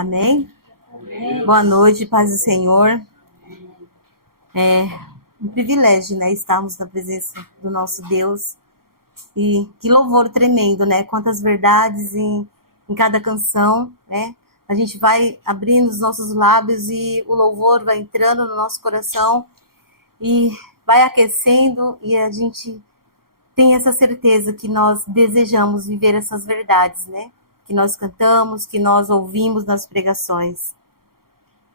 Amém? Boa noite, paz do Senhor. É um privilégio, né, estarmos na presença do nosso Deus. E que louvor tremendo, né? Quantas verdades em cada canção, né? A gente vai abrindo os nossos lábios e o louvor vai entrando no nosso coração e vai aquecendo, e a gente tem essa certeza que nós desejamos viver essas verdades, né? Que nós cantamos, que nós ouvimos nas pregações.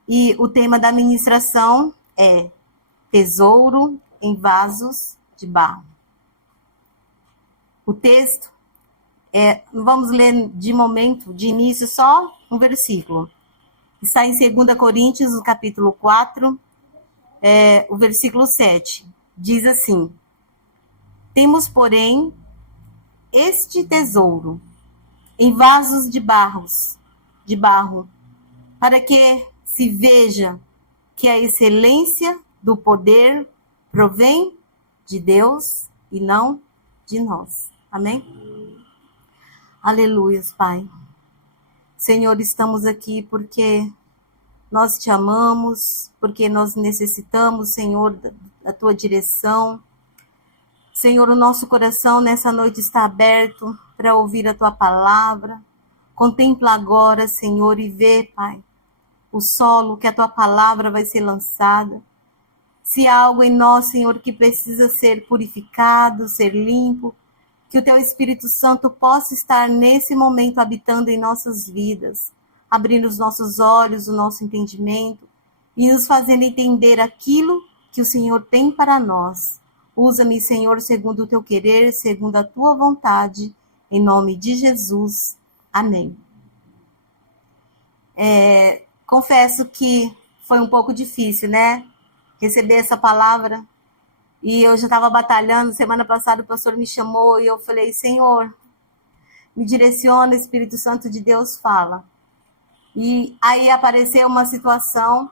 E o tema da ministração é Tesouro em Vasos de Barro. O texto vamos ler de momento, de início, só um versículo. Está em 2 Coríntios, no capítulo 4, o versículo 7. Diz assim: Temos, porém, este tesouro em vasos de barro, para que se veja que a excelência do poder provém de Deus e não de nós. Amém? Aleluia, Pai. Senhor, estamos aqui porque nós te amamos, porque nós necessitamos, Senhor, da tua direção. Senhor, o nosso coração nessa noite está aberto para ouvir a tua palavra. Contempla agora, Senhor, e vê, Pai, o solo que a tua palavra vai ser lançada. Se há algo em nós, Senhor, que precisa ser purificado, ser limpo, que o teu Espírito Santo possa estar nesse momento habitando em nossas vidas, abrindo os nossos olhos, o nosso entendimento e nos fazendo entender aquilo que o Senhor tem para nós. Usa-me, Senhor, segundo o teu querer, segundo a tua vontade, em nome de Jesus. Amém. Confesso que foi um pouco difícil, né? Receber essa palavra. E eu já estava batalhando. Semana passada o pastor me chamou e eu falei: Senhor, me direciona, Espírito Santo de Deus, fala. E aí apareceu uma situação,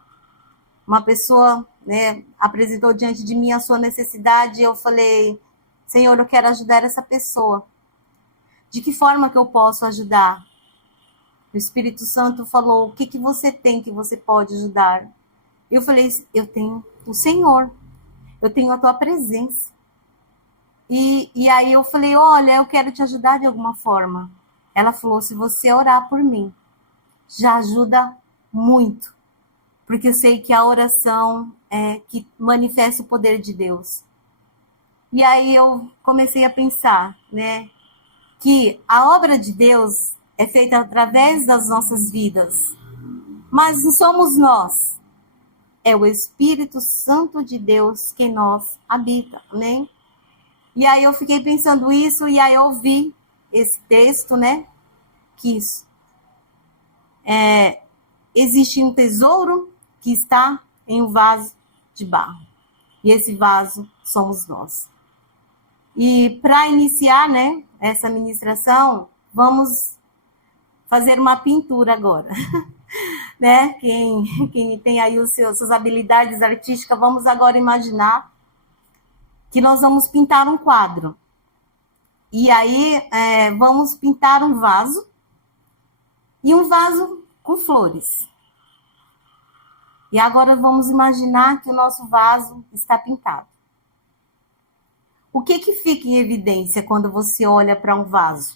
uma pessoa, né, apresentou diante de mim a sua necessidade e eu falei: Senhor, eu quero ajudar essa pessoa. De que forma que eu posso ajudar? O Espírito Santo falou: o que você tem que você pode ajudar? Eu falei: eu tenho o Senhor. Eu tenho a tua presença. E aí eu falei: olha, eu quero te ajudar de alguma forma. Ela falou: se você orar por mim, já ajuda muito. Porque eu sei que a oração é que manifesta o poder de Deus. E aí eu comecei a pensar, né, que a obra de Deus é feita através das nossas vidas. Mas não somos nós. É o Espírito Santo de Deus que em nós habita, amém? E aí eu fiquei pensando isso, e aí eu vi esse texto, né? Que existe um tesouro que está em um vaso de barro. E esse vaso somos nós. E para iniciar, né, essa ministração, vamos fazer uma pintura agora. Né? Quem tem aí suas habilidades artísticas, vamos agora imaginar que nós vamos pintar um quadro. E aí vamos pintar um vaso, e um vaso com flores. E agora vamos imaginar que o nosso vaso está pintado. O que fica em evidência quando você olha para um vaso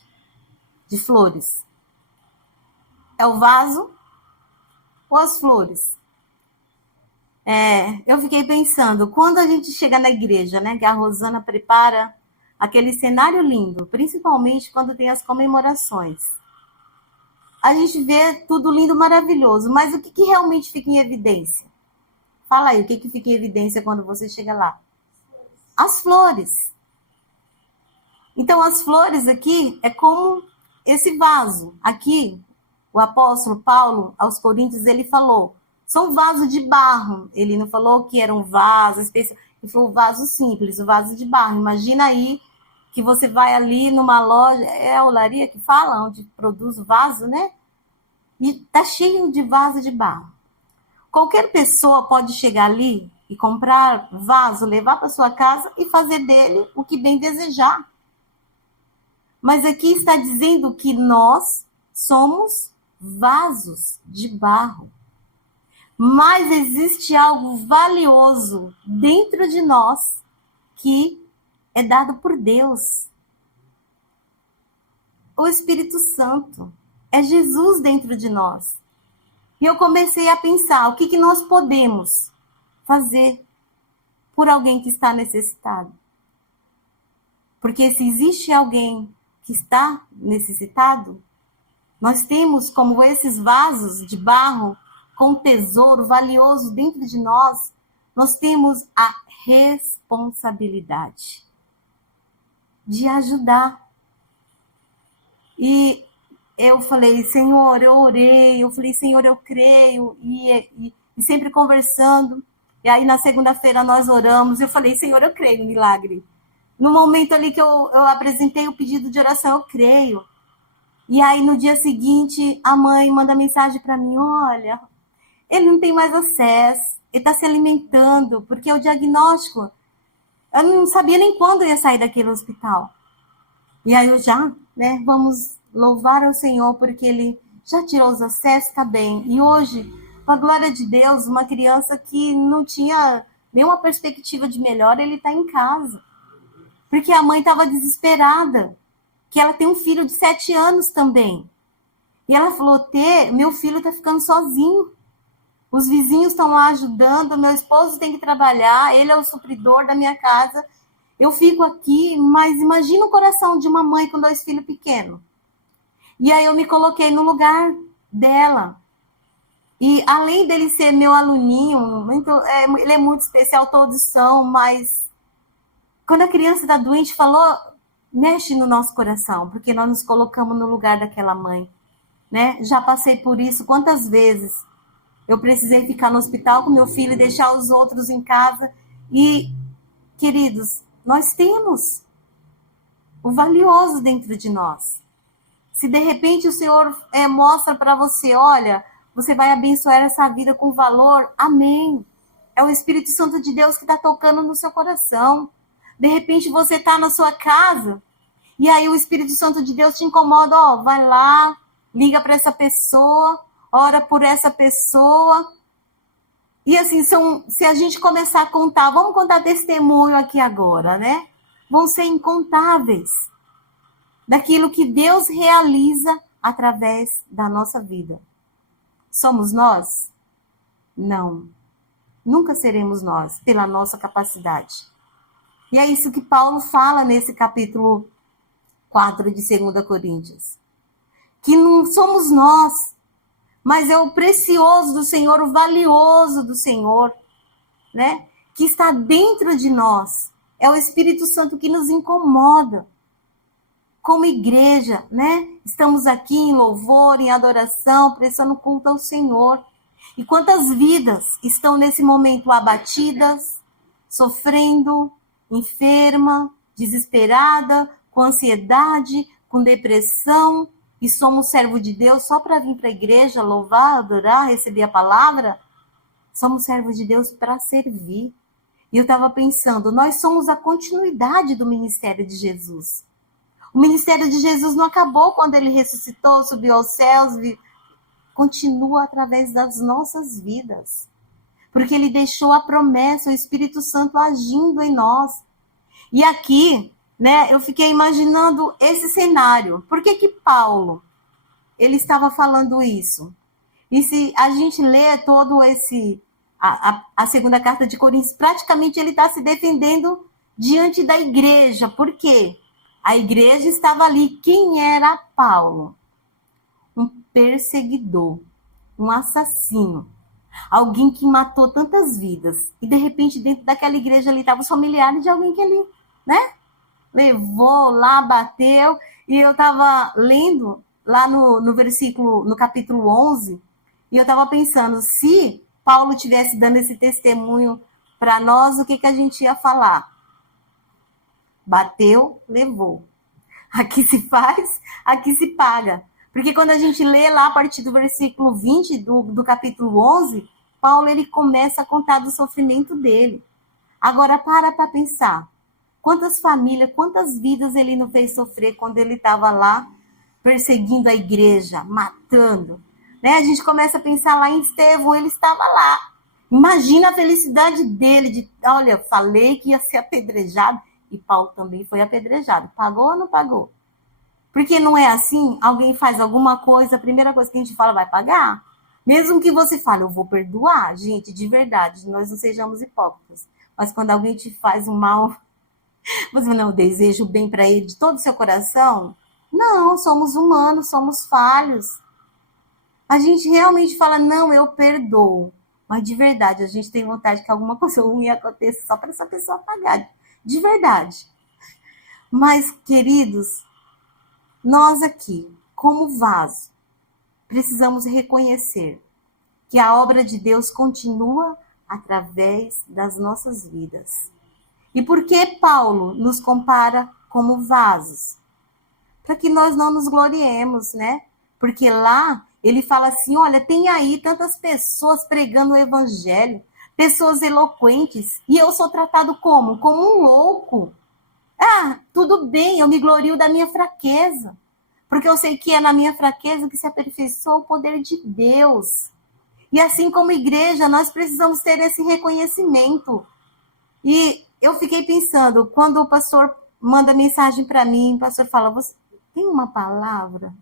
de flores? É o vaso ou as flores? Eu fiquei pensando, quando a gente chega na igreja, né, que a Rosana prepara aquele cenário lindo, principalmente quando tem as comemorações, a gente vê tudo lindo, maravilhoso, mas o que realmente fica em evidência? Fala aí, o que fica em evidência quando você chega lá? As flores. Então, as flores aqui é como esse vaso. Aqui, o apóstolo Paulo, aos Coríntios, ele falou, são vasos de barro. Ele não falou que era um vaso especial, ele falou vaso simples, o vaso de barro. Imagina aí que você vai ali numa loja, é a olaria que fala, onde produz o vaso, né? E tá cheio de vaso de barro. Qualquer pessoa pode chegar ali e comprar vaso, levar para sua casa e fazer dele o que bem desejar. Mas aqui está dizendo que nós somos vasos de barro. Mas existe algo valioso dentro de nós que é dado por Deus. O Espírito Santo. É Jesus dentro de nós. E eu comecei a pensar o que nós podemos fazer por alguém que está necessitado. Porque se existe alguém que está necessitado, nós temos como esses vasos de barro com tesouro valioso dentro de nós, nós temos a responsabilidade de ajudar. E eu falei, Senhor, eu orei, eu falei, Senhor, eu creio, e sempre conversando. E aí na segunda-feira nós oramos, eu falei, Senhor, eu creio no milagre. No momento ali que eu apresentei o pedido de oração, eu creio. E aí no dia seguinte, a mãe manda mensagem para mim, olha, ele não tem mais acesso, ele está se alimentando, porque o diagnóstico, eu não sabia nem quando eu ia sair daquele hospital. E aí eu já, vamos louvar ao Senhor, porque ele já tirou os acessos, está bem. E hoje, com a glória de Deus, uma criança que não tinha nenhuma perspectiva de melhor, ele está em casa. Porque a mãe estava desesperada, que ela tem um filho de 7 anos também. E ela falou, meu filho está ficando sozinho. Os vizinhos estão lá ajudando, meu esposo tem que trabalhar, ele é o supridor da minha casa. Eu fico aqui, mas imagina o coração de uma mãe com 2 filhos pequenos. E aí eu me coloquei no lugar dela. E além dele ser meu aluninho, ele é muito especial, todos são, mas quando a criança está doente, falou, mexe no nosso coração, porque nós nos colocamos no lugar daquela mãe. Já passei por isso quantas vezes. Eu precisei ficar no hospital com meu filho e deixar os outros em casa. E, queridos, nós temos o valioso dentro de nós. Se de repente o Senhor mostra para você, olha, você vai abençoar essa vida com valor, amém. É o Espírito Santo de Deus que está tocando no seu coração. De repente você está na sua casa e aí o Espírito Santo de Deus te incomoda, vai lá, liga para essa pessoa, ora por essa pessoa. E assim, se a gente começar a contar, vamos contar testemunho aqui agora, Vão ser incontáveis daquilo que Deus realiza através da nossa vida. Somos nós? Não. Nunca seremos nós, pela nossa capacidade. E é isso que Paulo fala nesse capítulo 4 de 2 Coríntios. Que não somos nós, mas é o precioso do Senhor, o valioso do Senhor, que está dentro de nós. É o Espírito Santo que nos incomoda. Como igreja, Estamos aqui em louvor, em adoração, prestando culto ao Senhor. E quantas vidas estão nesse momento abatidas, sofrendo, enferma, desesperada, com ansiedade, com depressão, e somos servo de Deus só para vir para a igreja, louvar, adorar, receber a palavra? Somos servos de Deus para servir. E eu estava pensando, nós somos a continuidade do ministério de Jesus. O ministério de Jesus não acabou quando ele ressuscitou, subiu aos céus, continua através das nossas vidas. Porque ele deixou a promessa, o Espírito Santo agindo em nós. E aqui, eu fiquei imaginando esse cenário. Por que Paulo, ele estava falando isso? E se a gente lê todo a segunda carta de Coríntios, praticamente ele está se defendendo diante da igreja. Por quê? A igreja estava ali. Quem era Paulo? Um perseguidor, um assassino, alguém que matou tantas vidas. E de repente dentro daquela igreja ali estavam os familiares de alguém que ele, levou lá, bateu. E eu estava lendo lá no versículo, no capítulo 11, e eu estava pensando, se Paulo tivesse dando esse testemunho para nós, o que a gente ia falar? Bateu, levou. Aqui se faz, aqui se paga. Porque quando a gente lê lá a partir do versículo 20 do capítulo 11, Paulo ele começa a contar do sofrimento dele. Agora para pensar. Quantas famílias, quantas vidas ele não fez sofrer quando ele estava lá perseguindo a igreja, matando. né? A gente começa a pensar lá em Estevão, ele estava lá. Imagina a felicidade dele de, olha, falei que ia ser apedrejado, e Paulo também foi apedrejado. Pagou ou não pagou? Porque não é assim, alguém faz alguma coisa, a primeira coisa que a gente fala, vai pagar? Mesmo que você fale, eu vou perdoar, gente, de verdade, nós não sejamos hipócritas. Mas quando alguém te faz um mal, você não deseja o bem para ele de todo o seu coração? Não, somos humanos, somos falhos. A gente realmente fala, não, eu perdoo. Mas de verdade, a gente tem vontade que alguma coisa ruim aconteça só para essa pessoa pagar. De verdade. Mas, queridos, nós aqui, como vaso, precisamos reconhecer que a obra de Deus continua através das nossas vidas. E por que Paulo nos compara como vasos? Para que nós não nos gloriemos, né? Porque lá ele fala assim, olha, tem aí tantas pessoas pregando o evangelho, pessoas eloquentes, e eu sou tratado como? Como um louco. Ah, tudo bem, eu me glorio da minha fraqueza, porque eu sei que é na minha fraqueza que se aperfeiçoa o poder de Deus. E assim como igreja, nós precisamos ter esse reconhecimento. E eu fiquei pensando, quando o pastor manda mensagem para mim, o pastor fala, você tem uma palavra?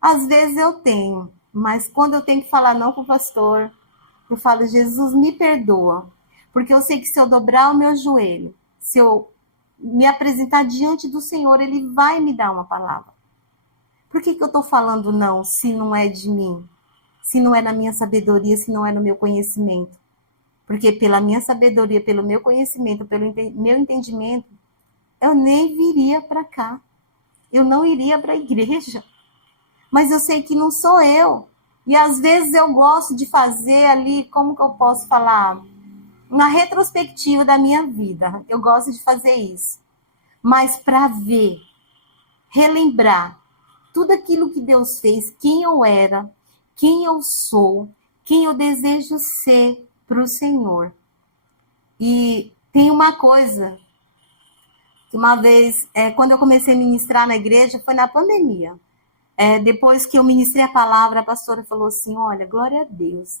Às vezes eu tenho, mas quando eu tenho que falar não com o pastor, eu falo, Jesus, me perdoa. Porque eu sei que se eu dobrar o meu joelho, se eu me apresentar diante do Senhor, Ele vai me dar uma palavra. Por que eu estou falando não, se não é de mim? Se não é na minha sabedoria, se não é no meu conhecimento? Porque pela minha sabedoria, pelo meu conhecimento, pelo meu entendimento, eu nem viria para cá. Eu não iria para a igreja. Mas eu sei que não sou eu. E às vezes eu gosto de fazer ali, como que eu posso falar? Uma retrospectiva da minha vida. Eu gosto de fazer isso. Mas para ver, relembrar tudo aquilo que Deus fez, quem eu era, quem eu sou, quem eu desejo ser para o Senhor. E tem uma coisa, que uma vez, quando eu comecei a ministrar na igreja, foi na pandemia. Depois que eu ministrei a palavra, a pastora falou assim, olha, glória a Deus,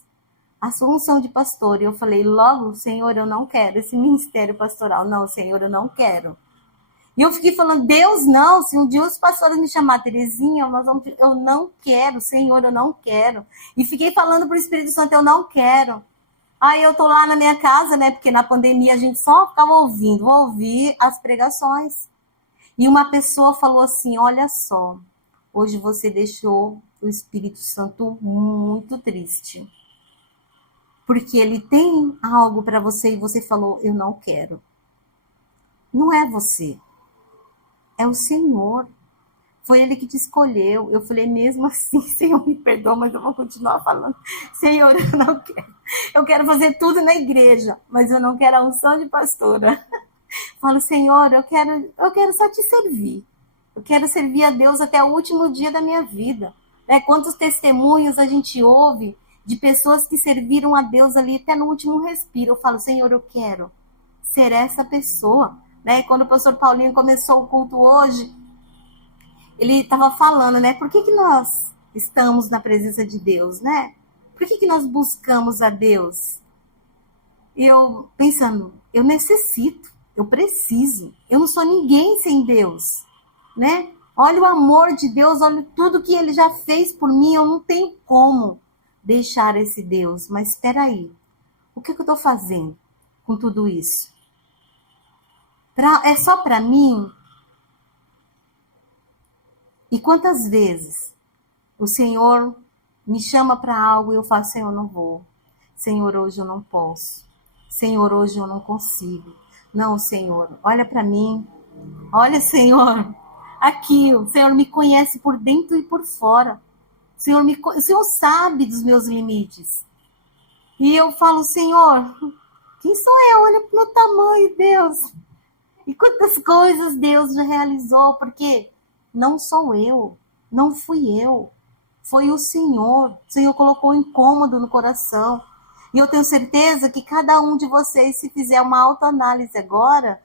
a sua unção de pastor. E eu falei, logo, Senhor, eu não quero esse ministério pastoral. Não, Senhor, eu não quero. E eu fiquei falando, Deus, não, se um dia os pastores me chamar, Terezinha, eu não quero, Senhor, eu não quero. E fiquei falando para o Espírito Santo, eu não quero. Aí eu tô lá na minha casa, né, porque na pandemia a gente só ficava ouvindo, vou ouvir as pregações. E uma pessoa falou assim, olha só, hoje você deixou o Espírito Santo muito triste. Porque ele tem algo para você e você falou, eu não quero. Não é você. É o Senhor. Foi Ele que te escolheu. Eu falei, mesmo assim, Senhor, me perdoa, mas eu vou continuar falando. Senhor, eu não quero. Eu quero fazer tudo na igreja, mas eu não quero a unção de pastora. Falo, Senhor, eu quero só te servir. Eu quero servir a Deus até o último dia da minha vida. Quantos testemunhos a gente ouve de pessoas que serviram a Deus ali até no último respiro. Eu falo, Senhor, eu quero ser essa pessoa. Quando o pastor Paulinho começou o culto hoje, ele estava falando, por que nós estamos na presença de Deus, né? Por que nós buscamos a Deus? Eu pensando, eu necessito, eu preciso, eu não sou ninguém sem Deus, né? Olha o amor de Deus, olha tudo que Ele já fez por mim, eu não tenho como deixar esse Deus. Mas espera aí, o que eu estou fazendo com tudo isso? É só para mim? E quantas vezes o Senhor me chama para algo e eu falo, Senhor, não vou. Senhor, hoje eu não posso. Senhor, hoje eu não consigo. Não, Senhor, olha para mim. Olha, Senhor, aqui, o Senhor me conhece por dentro e por fora. O Senhor sabe dos meus limites. E eu falo, Senhor, quem sou eu? Olha para o meu tamanho, Deus. E quantas coisas Deus já realizou, porque não sou eu, não fui eu, foi o Senhor. O Senhor colocou um incômodo no coração. E eu tenho certeza que cada um de vocês, se fizer uma autoanálise agora,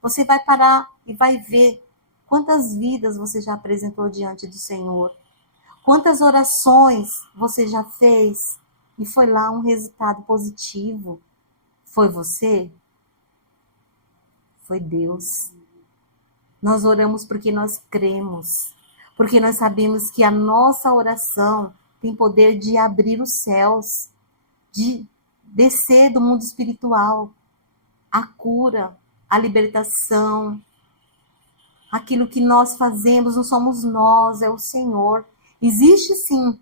você vai parar e vai ver quantas vidas você já apresentou diante do Senhor. Quantas orações você já fez e foi lá um resultado positivo? Foi você? Foi Deus. Nós oramos porque nós cremos, porque nós sabemos que a nossa oração tem poder de abrir os céus, de descer do mundo espiritual, a cura, a libertação. Aquilo que nós fazemos não somos nós, é o Senhor. Existe sim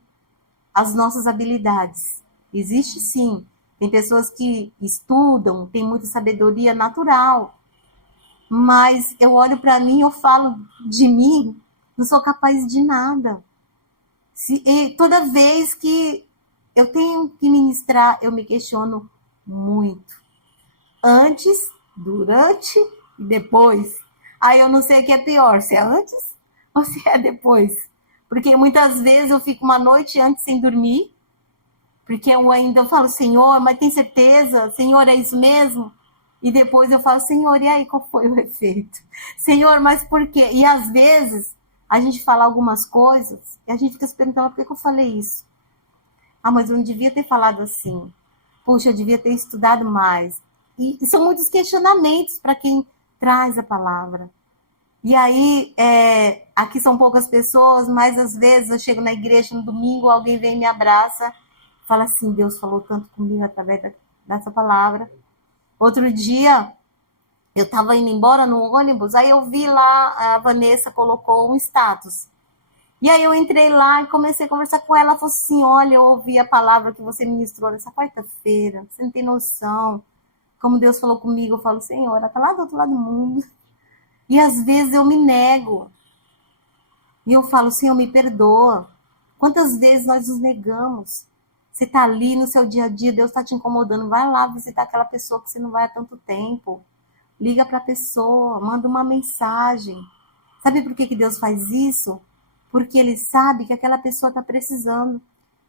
as nossas habilidades. Existe sim. Tem pessoas que estudam, tem muita sabedoria natural. Mas eu olho para mim, eu falo de mim, não sou capaz de nada. E toda vez que eu tenho que ministrar, eu me questiono muito. Antes, durante e depois. Aí eu não sei o que é pior, se é antes ou se é depois. Porque muitas vezes eu fico uma noite antes sem dormir, porque eu ainda falo, Senhor, mas tem certeza? Senhor, é isso mesmo? E depois eu falo, Senhor, e aí qual foi o efeito? Senhor, mas por quê? E às vezes a gente fala algumas coisas e a gente fica se perguntando, por que eu falei isso? Ah, mas eu não devia ter falado assim. Puxa, eu devia ter estudado mais. E são muitos questionamentos para quem traz a palavra. E aí, aqui são poucas pessoas, mas às vezes eu chego na igreja no domingo, alguém vem e me abraça, fala assim, Deus falou tanto comigo através dessa palavra. Outro dia, eu estava indo embora no ônibus, aí eu vi lá, a Vanessa colocou um status. E aí eu entrei lá e comecei a conversar com ela, ela falou assim, olha, eu ouvi a palavra que você ministrou nessa quarta-feira, você não tem noção. Como Deus falou comigo, eu falo, Senhor, ela está lá do outro lado do mundo. E às vezes eu me nego. E eu falo, Senhor, me perdoa. Quantas vezes nós nos negamos? Você está ali no seu dia a dia, Deus está te incomodando. Vai lá visitar aquela pessoa que você não vai há tanto tempo. Liga para a pessoa, manda uma mensagem. Sabe por que Deus faz isso? Porque Ele sabe que aquela pessoa está precisando.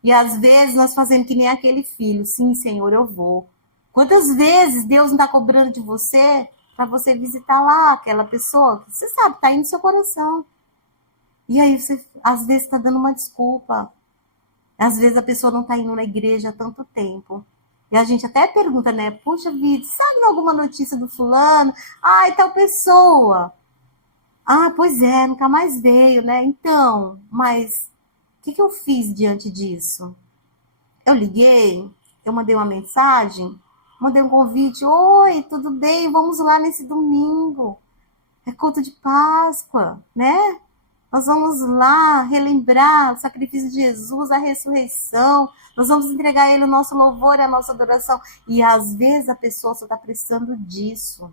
E às vezes nós fazemos que nem aquele filho. Sim, Senhor, eu vou. Quantas vezes Deus não está cobrando de você para você visitar lá aquela pessoa que você sabe, está aí no seu coração. E aí você, às vezes, está dando uma desculpa. Às vezes a pessoa não está indo na igreja há tanto tempo. E a gente até pergunta, né? Puxa vida, sabe alguma notícia do fulano? Ai, tal pessoa. Ah, pois é, nunca mais veio, né? Então, mas o que eu fiz diante disso? Eu liguei, eu mandei uma mensagem, mandei um convite. Oi, tudo bem? Vamos lá nesse domingo. É culto de Páscoa, né? Nós vamos lá relembrar o sacrifício de Jesus, a ressurreição. Nós vamos entregar a Ele o nosso louvor e a nossa adoração. E às vezes a pessoa só está precisando disso,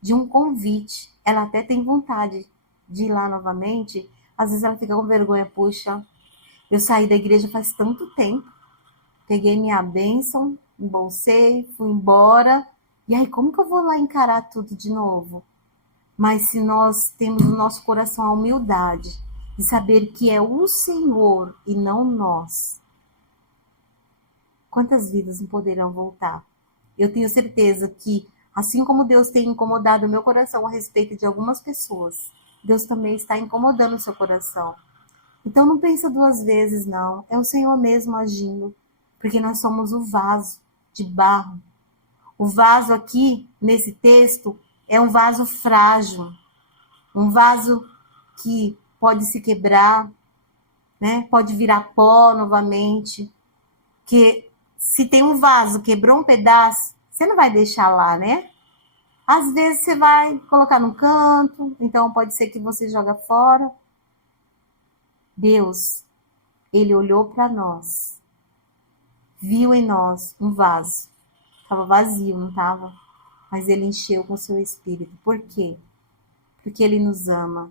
de um convite. Ela até tem vontade de ir lá novamente. Às vezes ela fica com vergonha. Puxa, eu saí da igreja faz tanto tempo. Peguei minha bênção, embolsei, fui embora. E aí, como que eu vou lá encarar tudo de novo? Mas se nós temos no nosso coração a humildade de saber que é o Senhor e não nós, quantas vidas não poderão voltar? Eu tenho certeza que, assim como Deus tem incomodado o meu coração a respeito de algumas pessoas, Deus também está incomodando o seu coração. Então não pensa duas vezes, não. É o Senhor mesmo agindo, porque nós somos o vaso de barro. O vaso aqui, nesse texto, é um vaso frágil, um vaso que pode se quebrar, né? Pode virar pó novamente. Que se tem um vaso, quebrou um pedaço, você não vai deixar lá, né? Às vezes você vai colocar no canto, então pode ser que você joga fora. Deus, Ele olhou para nós, viu em nós um vaso. Estava vazio, não estava? Mas Ele encheu com o seu Espírito. Por quê? Porque Ele nos ama.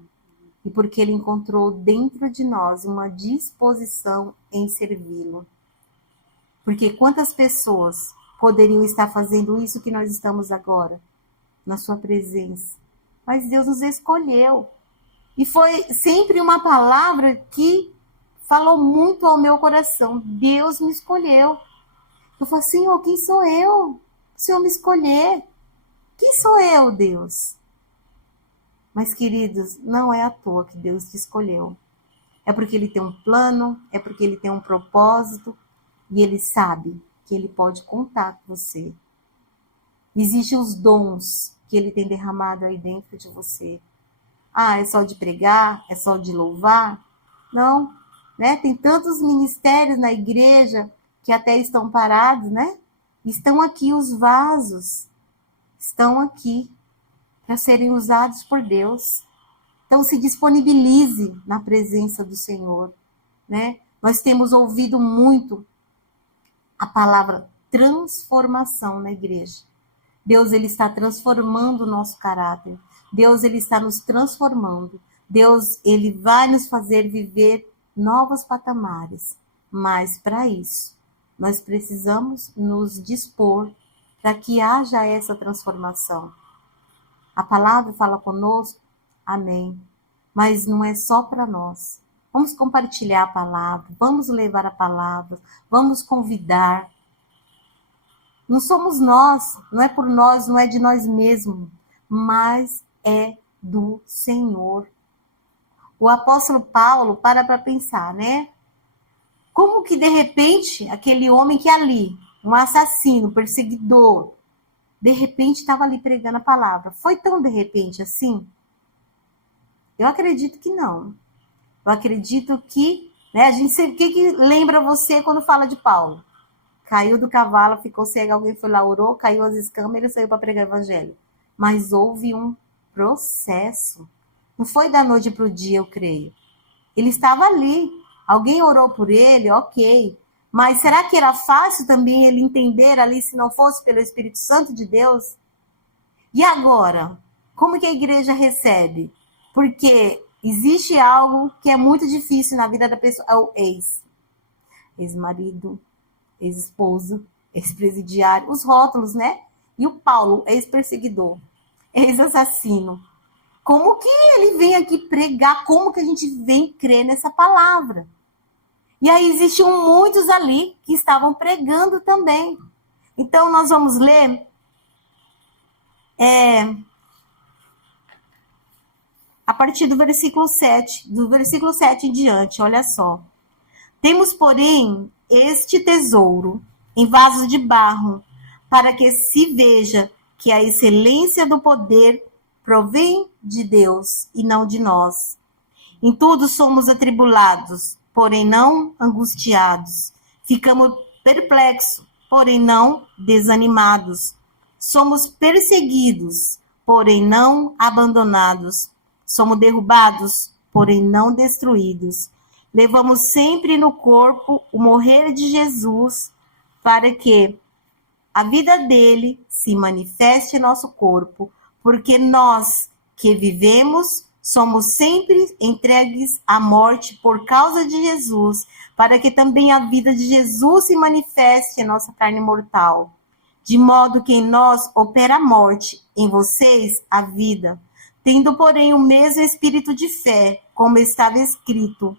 E porque Ele encontrou dentro de nós uma disposição em servi-lo. Porque quantas pessoas poderiam estar fazendo isso que nós estamos agora, na sua presença? Mas Deus nos escolheu. E foi sempre uma palavra que falou muito ao meu coração. Deus me escolheu. Eu falei, Senhor, quem sou eu? O Senhor me escolher. Quem sou eu, Deus? Mas, queridos, não é à toa que Deus te escolheu. é porque ele tem um plano, é porque ele tem um propósito, e ele sabe que ele pode contar com você. Existem os dons que ele tem derramado aí dentro de você. Ah, é só de pregar? É só de louvar? Não, né? Tem tantos ministérios na igreja que até estão parados, né? Estão aqui os vasos, estão aqui para serem usados por Deus. Então se disponibilize na presença do Senhor, né? Nós temos ouvido muito a palavra transformação na igreja. Deus, ele está transformando o nosso caráter. Deus, ele está nos transformando. Deus, ele vai nos fazer viver novos patamares. Mas para isso, nós precisamos nos dispor para que haja essa transformação. A palavra fala conosco, amém. Mas não é só para nós. Vamos compartilhar a palavra, vamos levar a palavra, vamos convidar. Não somos nós, não é por nós, não é de nós mesmos, mas é do Senhor. O apóstolo Paulo para pensar, né? Como que de repente aquele homem que ali, um assassino, perseguidor, de repente estava ali pregando a palavra. Foi tão de repente assim? Eu acredito que não. Eu acredito que, né, a gente sempre, o que lembra você quando fala de Paulo? Caiu do cavalo, ficou cego, alguém foi lá, orou, caiu as escamas, ele saiu para pregar o evangelho. Mas houve um processo. Não foi da noite para o dia, eu creio. Ele estava ali. Alguém orou por ele, ok. Mas será que era fácil também ele entender ali se não fosse pelo Espírito Santo de Deus? E agora? Como que a igreja recebe? Porque existe algo que é muito difícil na vida da pessoa. É o ex-marido, ex-esposo, ex-presidiário, os rótulos, né? E o Paulo, ex-perseguidor, ex-assassino. Como que ele vem aqui pregar? Como que a gente vem crer nessa palavra? E aí existiam muitos ali que estavam pregando também. Então nós vamos ler a partir do versículo 7, em diante, olha só. Temos, porém, este tesouro em vasos de barro, para que se veja que a excelência do poder provém de Deus e não de nós. Em tudo somos atribulados, porém não angustiados. Ficamos perplexos, porém não desanimados. Somos perseguidos, porém não abandonados. Somos derrubados, porém não destruídos. Levamos sempre no corpo o morrer de Jesus, para que a vida dele se manifeste em nosso corpo, porque nós que vivemos somos sempre entregues à morte por causa de Jesus, para que também a vida de Jesus se manifeste em nossa carne mortal. De modo que em nós opera a morte, em vocês a vida. Tendo, porém, o mesmo espírito de fé, como estava escrito,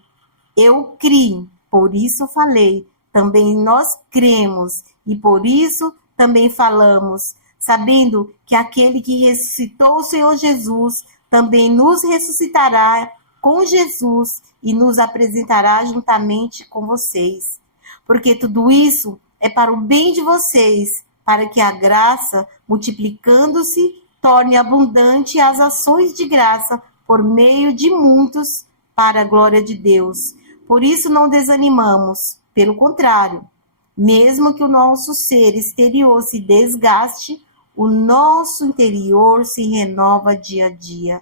eu criei, por isso falei. Também nós cremos, e por isso também falamos, sabendo que aquele que ressuscitou o Senhor Jesus também nos ressuscitará com Jesus e nos apresentará juntamente com vocês. Porque tudo isso é para o bem de vocês, para que a graça, multiplicando-se, torne abundante as ações de graça por meio de muitos, para a glória de Deus. Por isso não desanimamos, pelo contrário, mesmo que o nosso ser exterior se desgaste, o nosso interior se renova dia a dia,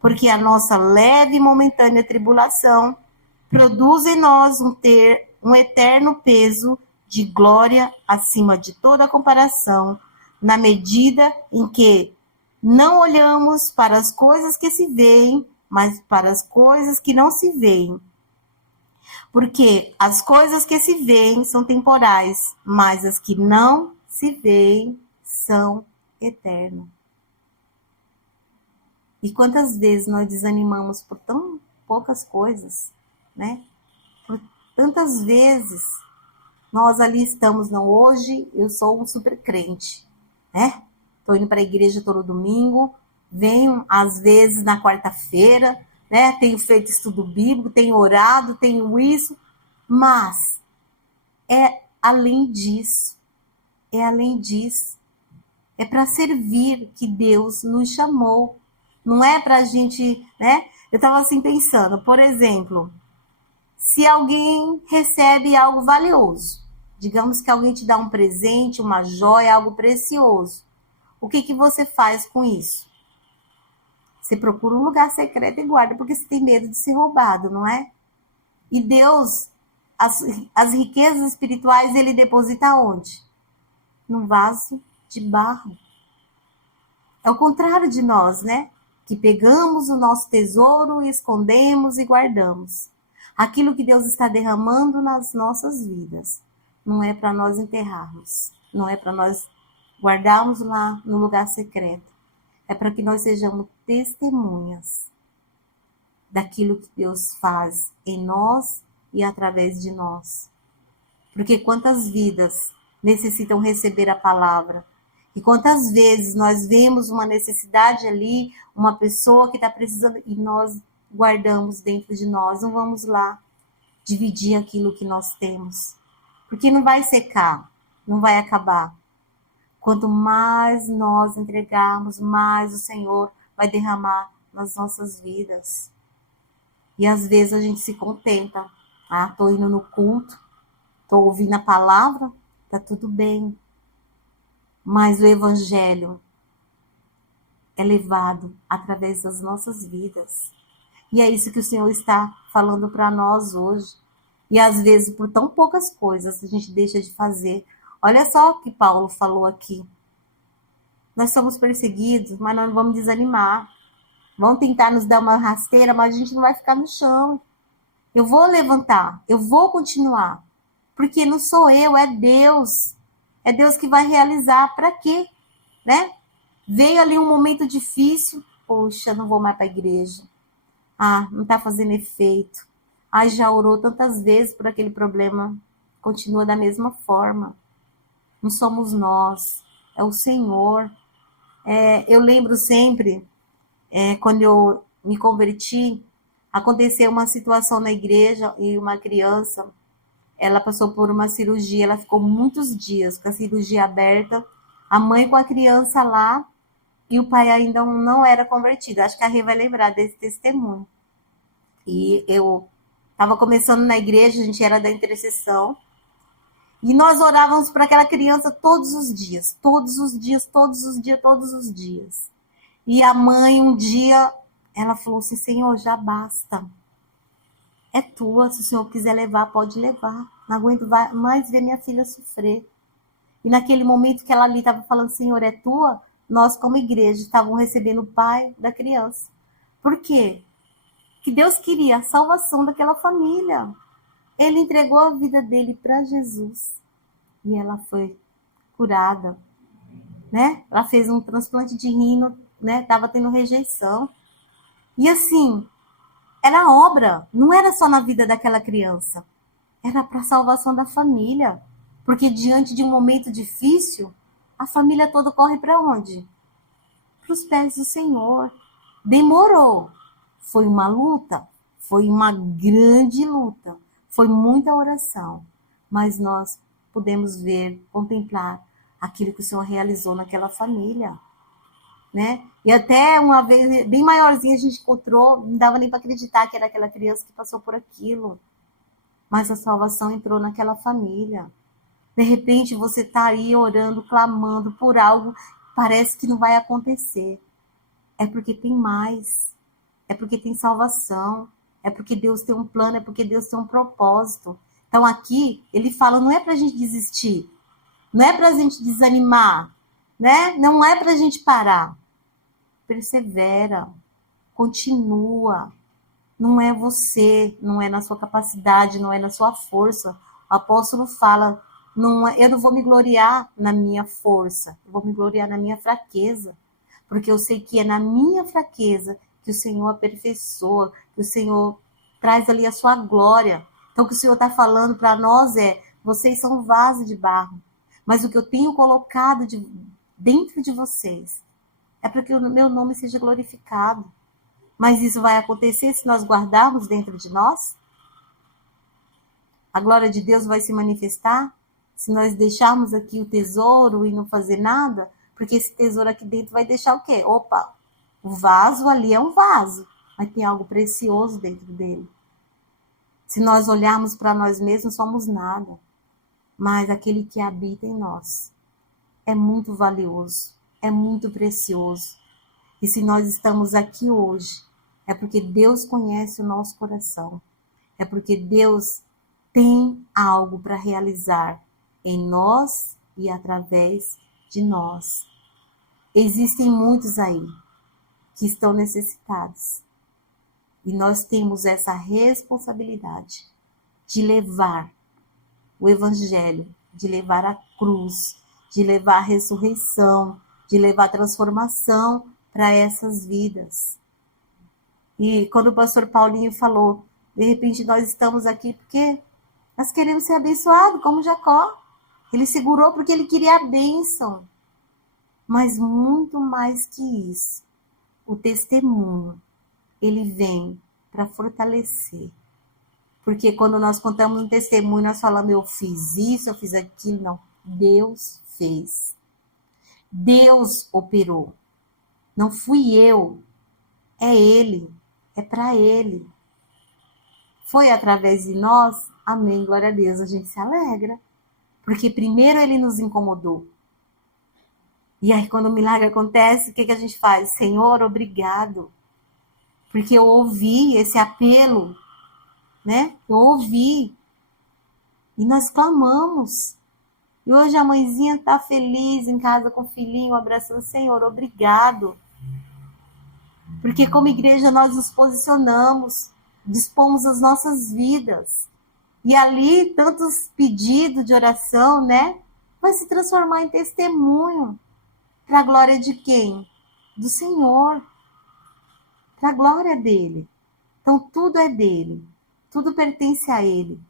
porque a nossa leve e momentânea tribulação produz em nós um eterno peso de glória acima de toda comparação, na medida em que não olhamos para as coisas que se veem, mas para as coisas que não se veem. Porque as coisas que se veem são temporais, mas as que não se veem são eternas. E quantas vezes nós desanimamos por tão poucas coisas, né? Por tantas vezes nós ali estamos, não, hoje eu sou um super crente, né? Estou indo para a igreja todo domingo, venho às vezes na quarta-feira, né? Tenho feito estudo bíblico, tenho orado, tenho isso, mas é além disso. É além disso. É para servir que Deus nos chamou. Não é para a gente, né? Eu estava assim pensando, por exemplo, se alguém recebe algo valioso, digamos que alguém te dá um presente, uma joia, algo precioso, o que você faz com isso? Você procura um lugar secreto e guarda, porque você tem medo de ser roubado, não é? E Deus, as riquezas espirituais, ele deposita onde? Num vaso de barro. É o contrário de nós, né? Que pegamos o nosso tesouro e escondemos e guardamos. Aquilo que Deus está derramando nas nossas vidas não é para nós enterrarmos, não é para nós guardarmos lá no lugar secreto. É para que nós sejamos testemunhas daquilo que Deus faz em nós e através de nós. Porque quantas vidas necessitam receber a palavra? E quantas vezes nós vemos uma necessidade ali, uma pessoa que está precisando, e nós guardamos dentro de nós, não vamos lá dividir aquilo que nós temos. Porque não vai secar, não vai acabar. Quanto mais nós entregarmos, mais o Senhor vai derramar nas nossas vidas. E às vezes a gente se contenta. Ah, estou indo no culto, estou ouvindo a palavra, está tudo bem. Mas o Evangelho é levado através das nossas vidas. E é isso que o Senhor está falando para nós hoje. E às vezes, por tão poucas coisas, a gente deixa de fazer. Olha só o que Paulo falou aqui. Nós somos perseguidos, mas nós não vamos desanimar. Vão tentar nos dar uma rasteira, mas a gente não vai ficar no chão. Eu vou levantar, eu vou continuar. Porque não sou eu, é Deus. É Deus que vai realizar. Para quê? Né? Veio ali um momento difícil. Poxa, não vou mais para a igreja. Ah, não está fazendo efeito. Ah, já orou tantas vezes por aquele problema. Continua da mesma forma. Não somos nós, é o Senhor. Eu lembro sempre, quando eu me converti, aconteceu uma situação na igreja e uma criança, ela passou por uma cirurgia, ela ficou muitos dias com a cirurgia aberta, a mãe com a criança lá, e o pai ainda não era convertido. Acho que a Rê vai lembrar desse testemunho. E eu estava começando na igreja, a gente era da intercessão, e nós orávamos para aquela criança todos os dias, todos os dias, todos os dias, todos os dias. E a mãe, um dia, ela falou assim, Senhor, já basta. É tua, se o Senhor quiser levar, pode levar. Não aguento mais ver minha filha sofrer. E naquele momento que ela ali estava falando, Senhor, é tua, nós como igreja estávamos recebendo o pai da criança. Por quê? Que Deus queria a salvação daquela família. Ele entregou a vida dele para Jesus. E ela foi curada. Né? Ela fez um transplante de rim, né? Estava tendo rejeição. E assim, era obra. Não era só na vida daquela criança. Era para a salvação da família. Porque diante de um momento difícil, a família toda corre para onde? Para os pés do Senhor. Demorou. Foi uma luta. Foi uma grande luta. Foi muita oração. Mas nós pudemos ver, contemplar aquilo que o Senhor realizou naquela família. Né? E até uma vez, bem maiorzinha, a gente encontrou, não dava nem para acreditar que era aquela criança que passou por aquilo. Mas a salvação entrou naquela família. De repente você está aí orando, clamando por algo, parece que não vai acontecer. É porque tem mais. É porque tem salvação. É porque Deus tem um plano, é porque Deus tem um propósito. Então aqui, ele fala, não é para a gente desistir. Não é para a gente desanimar. Né? Não é para a gente parar. Persevera. Continua. Não é você, não é na sua capacidade, não é na sua força. O apóstolo fala, eu não vou me gloriar na minha força, eu vou me gloriar na minha fraqueza, porque eu sei que é na minha fraqueza que o Senhor aperfeiçoa, que o Senhor traz ali a sua glória. Então o que o Senhor está falando para nós é, vocês são um vaso de barro, mas o que eu tenho colocado dentro de vocês é para que o meu nome seja glorificado. Mas isso vai acontecer se nós guardarmos dentro de nós? A glória de Deus vai se manifestar se nós deixarmos aqui o tesouro e não fazer nada? Porque esse tesouro aqui dentro vai deixar o quê? Opa, o vaso ali é um vaso, mas tem algo precioso dentro dele. Se nós olharmos para nós mesmos, somos nada. Mas aquele que habita em nós é muito valioso, é muito precioso. E se nós estamos aqui hoje, é porque Deus conhece o nosso coração. É porque Deus tem algo para realizar em nós e através de nós. Existem muitos aí que estão necessitados. E nós temos essa responsabilidade de levar o Evangelho, de levar a cruz, de levar a ressurreição, de levar a transformação para essas vidas. E quando o pastor Paulinho falou, de repente nós estamos aqui porque nós queremos ser abençoados, como Jacó. Ele segurou porque ele queria a bênção. Mas muito mais que isso, o testemunho, ele vem para fortalecer. Porque quando nós contamos um testemunho, nós falamos, eu fiz isso, eu fiz aquilo. Não, Deus fez. Deus operou. Não fui eu, é Ele, é para Ele. Foi através de nós, amém, glória a Deus, a gente se alegra. Porque primeiro Ele nos incomodou. E aí quando o milagre acontece, o que a gente faz? Senhor, obrigado. Porque eu ouvi esse apelo, né? Eu ouvi. E nós clamamos. E hoje a mãezinha está feliz em casa com o filhinho, abraçando o Senhor, obrigado. Porque como igreja nós nos posicionamos, dispomos as nossas vidas. E ali, tantos pedidos de oração, né? Vai se transformar em testemunho. Para a glória de quem? Do Senhor. Para a glória dele. Então tudo é dele. Tudo pertence a ele.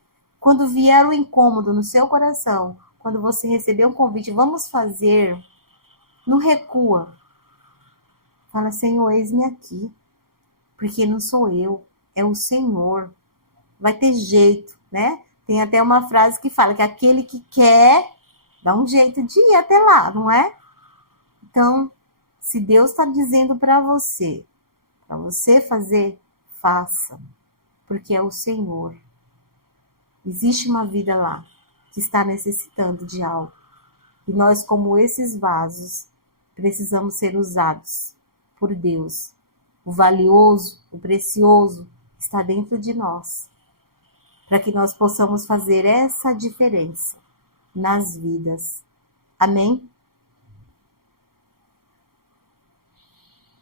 Quando vier o incômodo no seu coração, quando você receber um convite, vamos fazer, não recua. Fala, Senhor, eis-me aqui. Porque não sou eu, é o Senhor. Vai ter jeito, né? Tem até uma frase que fala que aquele que quer, dá um jeito de ir até lá, não é? Então, se Deus está dizendo para você fazer, faça. Porque é o Senhor. Existe uma vida lá que está necessitando de algo. E nós, como esses vasos, precisamos ser usados por Deus. O valioso, o precioso está dentro de nós. Para que nós possamos fazer essa diferença nas vidas. Amém?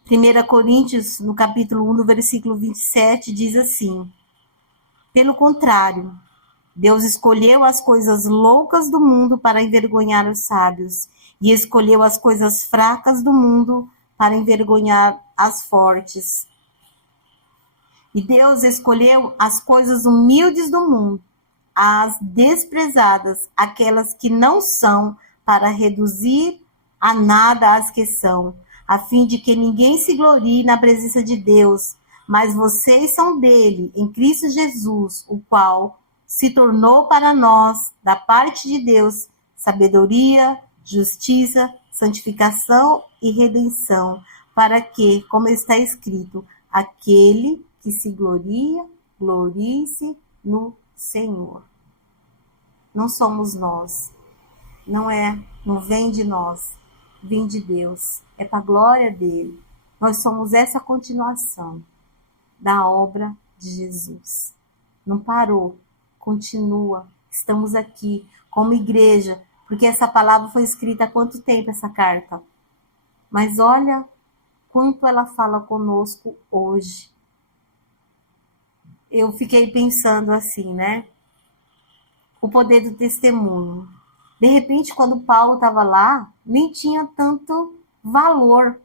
1 Coríntios, no capítulo 1, no versículo 27, diz assim: pelo contrário, Deus escolheu as coisas loucas do mundo para envergonhar os sábios, e escolheu as coisas fracas do mundo para envergonhar as fortes. E Deus escolheu as coisas humildes do mundo, as desprezadas, aquelas que não são, para reduzir a nada as que são, a fim de que ninguém se glorie na presença de Deus, mas vocês são dele, em Cristo Jesus, o qual se tornou para nós, da parte de Deus, sabedoria, justiça, santificação e redenção, para que, como está escrito, aquele que se gloria, glorie-se no Senhor. Não somos nós, não vem de nós, vem de Deus, é para a glória dele. Nós somos essa continuação da obra de Jesus. Não parou, continua. Estamos aqui como igreja, porque essa palavra foi escrita há quanto tempo, essa carta? Mas olha quanto ela fala conosco hoje. Eu fiquei pensando assim, né? O poder do testemunho. De repente, quando Paulo estava lá, nem tinha tanto valor.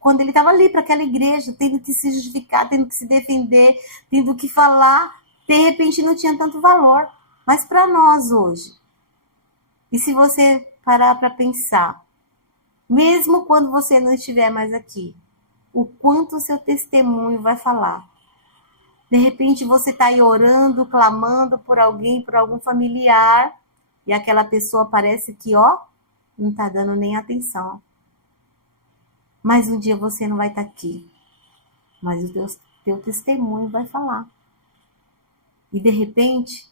Quando ele estava ali para aquela igreja, tendo que se justificar, tendo que se defender, tendo que falar, de repente não tinha tanto valor. Mas para nós hoje, e se você parar para pensar, mesmo quando você não estiver mais aqui, o quanto o seu testemunho vai falar. De repente você está aí orando, clamando por alguém, por algum familiar, e aquela pessoa parece que, não está dando nem atenção. Mas um dia você não vai estar aqui. Mas o teu testemunho vai falar. E de repente,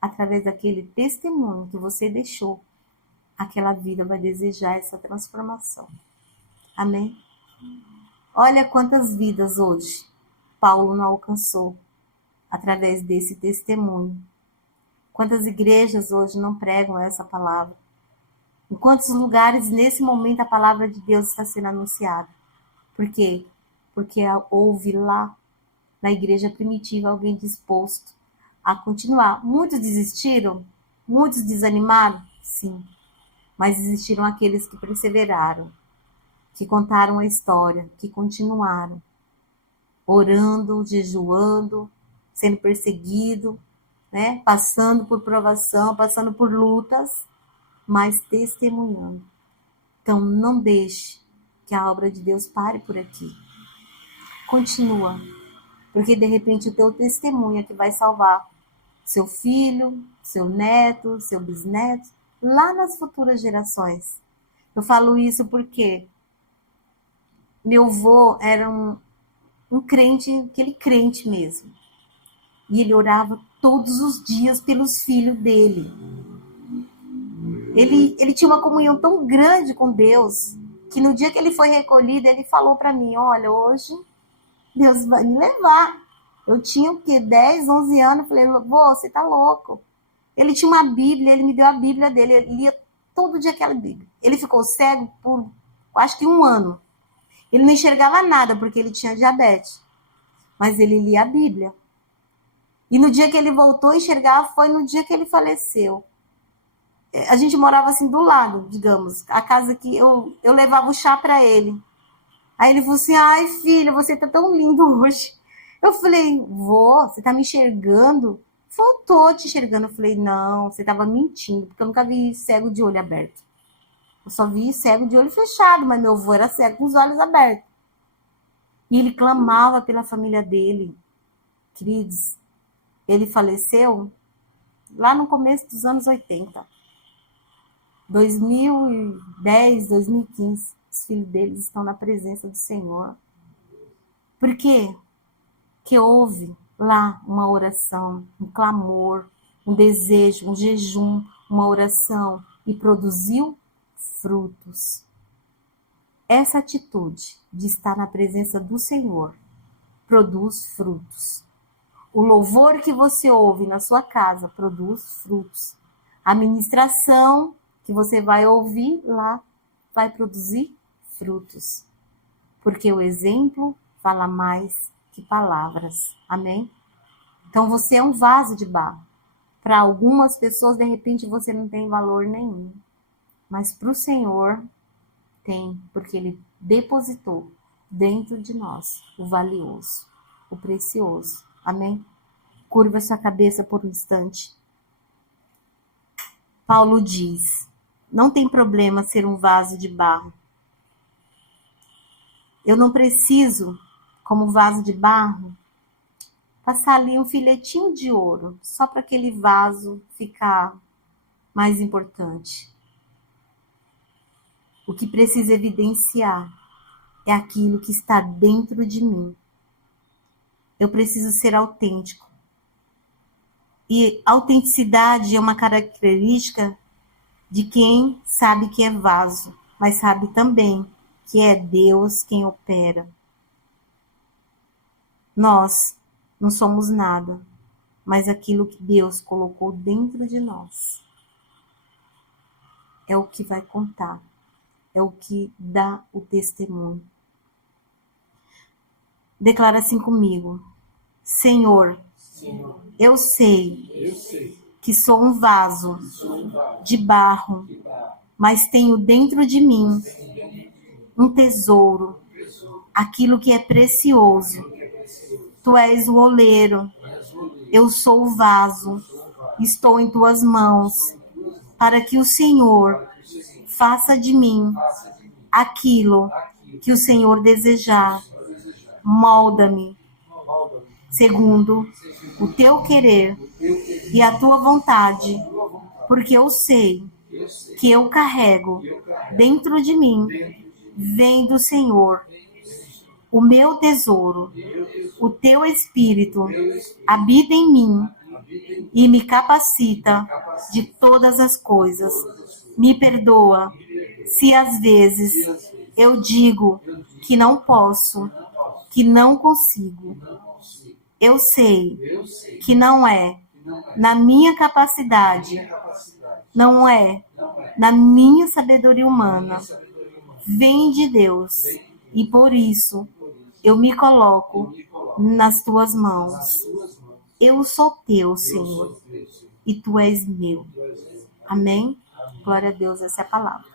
através daquele testemunho que você deixou, aquela vida vai desejar essa transformação. Amém? Olha quantas vidas hoje Paulo não alcançou através desse testemunho. Quantas igrejas hoje não pregam essa palavra? Em quantos lugares, nesse momento, a palavra de Deus está sendo anunciada? Por quê? Porque houve lá, na igreja primitiva, alguém disposto a continuar. Muitos desistiram? Muitos desanimaram? Sim. Mas existiram aqueles que perseveraram, que contaram a história, que continuaram, orando, jejuando, sendo perseguido, né? Passando por provação, passando por lutas, mas testemunhando. Então, não deixe que a obra de Deus pare por aqui. Continua, porque de repente o teu testemunho é que vai salvar seu filho, seu neto, seu bisneto, lá nas futuras gerações. Eu falo isso porque meu avô era um crente, aquele crente mesmo. E ele orava todos os dias pelos filhos dele. Ele tinha uma comunhão tão grande com Deus, que no dia que ele foi recolhido, ele falou para mim, olha, hoje Deus vai me levar. Eu tinha o quê? 10, 11 anos. Eu falei, vô, você tá louco. Ele tinha uma Bíblia, ele me deu a Bíblia dele. Ele lia todo dia aquela Bíblia. Ele ficou cego por, acho que 1 ano. Ele não enxergava nada, porque ele tinha diabetes. Mas ele lia a Bíblia. E no dia que ele voltou a enxergar, foi no dia que ele faleceu. A gente morava assim do lado, digamos. A casa que eu levava o chá para ele. Aí ele falou assim, ai filha, você tá tão lindo hoje. Eu falei, vô, você tá me enxergando? Faltou te enxergando. Eu falei, não, você tava mentindo, porque eu nunca vi cego de olho aberto. Eu só vi cego de olho fechado, mas meu avô era cego com os olhos abertos. E ele clamava pela família dele. Queridos, ele faleceu lá no começo dos anos 80. 2010, 2015. Os filhos deles estão na presença do Senhor. Por quê? Que houve lá uma oração, um clamor, um desejo, um jejum, uma oração e produziu frutos. Essa atitude de estar na presença do Senhor produz frutos. O louvor que você ouve na sua casa produz frutos. A ministração que você vai ouvir lá vai produzir frutos. Porque o exemplo fala mais que palavras. Amém? Então você é um vaso de barro. Para algumas pessoas, de repente, você não tem valor nenhum. Mas para o Senhor tem, porque Ele depositou dentro de nós o valioso, o precioso. Amém? Curva sua cabeça por um instante. Paulo diz, não tem problema ser um vaso de barro. Eu não preciso, como vaso de barro, passar ali um filetinho de ouro, só para aquele vaso ficar mais importante. O que precisa evidenciar é aquilo que está dentro de mim. Eu preciso ser autêntico. E autenticidade é uma característica de quem sabe que é vaso, mas sabe também que é Deus quem opera. Nós não somos nada, mas aquilo que Deus colocou dentro de nós é o que vai contar, é o que dá o testemunho. Declara assim comigo, Senhor, eu sei que sou um vaso de barro, mas tenho dentro de mim um tesouro, aquilo que é precioso. Tu és o oleiro, eu sou o vaso, estou em tuas mãos, para que o Senhor faça de mim aquilo que o Senhor desejar molda-me segundo o teu querer e a tua vontade, porque eu sei que eu carrego dentro de mim, vem do Senhor, o meu tesouro. O teu Espírito habita em mim e me capacita de todas as coisas. Me perdoa se às vezes eu digo que não posso, que não consigo. Eu sei que não é na minha capacidade, não é na minha sabedoria humana. Vem de Deus e por isso eu me coloco nas tuas mãos. Eu sou teu, Senhor, e tu és meu. Amém? Glória a Deus, essa é a palavra.